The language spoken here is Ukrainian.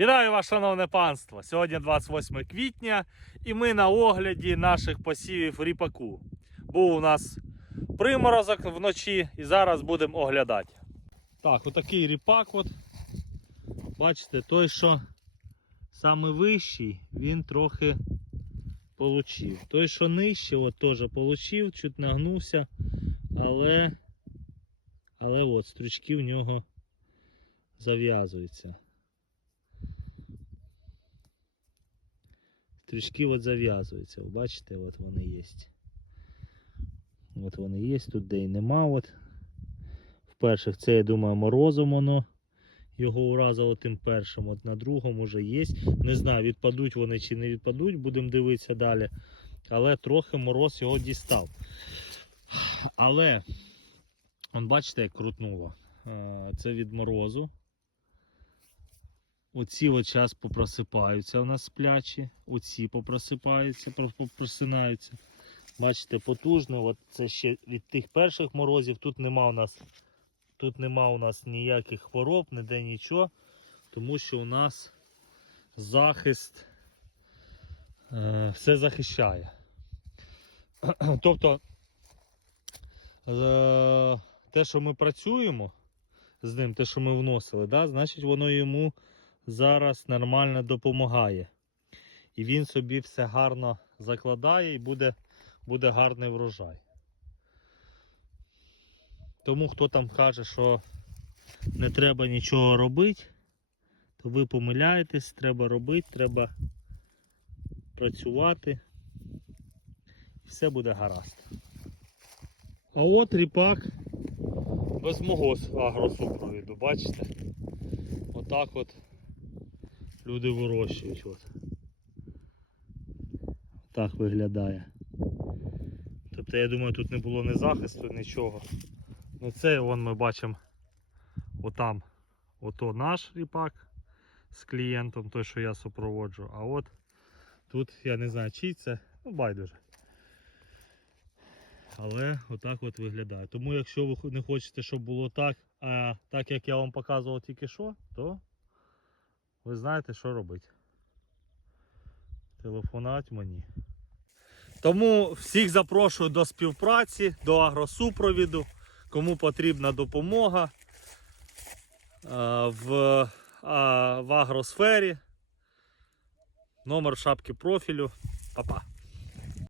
Вітаю вас, шановне панство! Сьогодні 28 квітня і ми на огляді наших посівів ріпаку. Був у нас приморозок вночі і зараз будемо оглядати. Так, отакий ріпак. От. Бачите, той, що саме вищий, він трохи получив. Той, що нижче, от теж получив, чуть нагнувся, але, але от стручки в нього зав'язуються. Стрічки от зав'язуються. Бачите, от вони є. От вони є, тут де і нема. От. В перших це, я думаю, морозом воно його уразило тим першим. От на другому вже є. Не знаю, відпадуть вони чи не відпадуть, будемо дивитися далі. Але трохи мороз його дістав. Але, он бачите, як крутнуло. Е, Це від морозу. Оці от час попросипаються у нас сплячі, оці попросипаються, про- попросинаються. Бачите, потужно. От це ще від тих перших морозів. Тут нема у нас, тут нема у нас ніяких хвороб, ніде нічого, тому що у нас захист е, все захищає. Тобто е, те, що ми працюємо з ним, те, що ми вносили, да, значить воно йому зараз нормально допомагає. І він собі все гарно закладає і буде, буде гарний врожай. Тому хто там каже, що не треба нічого робити, то ви помиляєтесь, треба робити, треба працювати. І все буде гаразд. А от ріпак без мого агросупровіду, бачите? Отак от люди вирощують. От. Так виглядає. Тобто я думаю, тут не було ні захисту, нічого. Ну це вон ми бачимо отам. Ото наш ріпак з клієнтом, той, що я супроводжу. А от тут я не знаю, чий це, ну байдуже. Але отак от виглядає. Тому якщо ви не хочете, щоб було так, а так як я вам показував тільки що, то ви знаєте, що робити. Телефонать мені. Тому всіх запрошую до співпраці, до агросупровіду, кому потрібна допомога е, в, в агросфері. Номер шапки профілю. Па-па.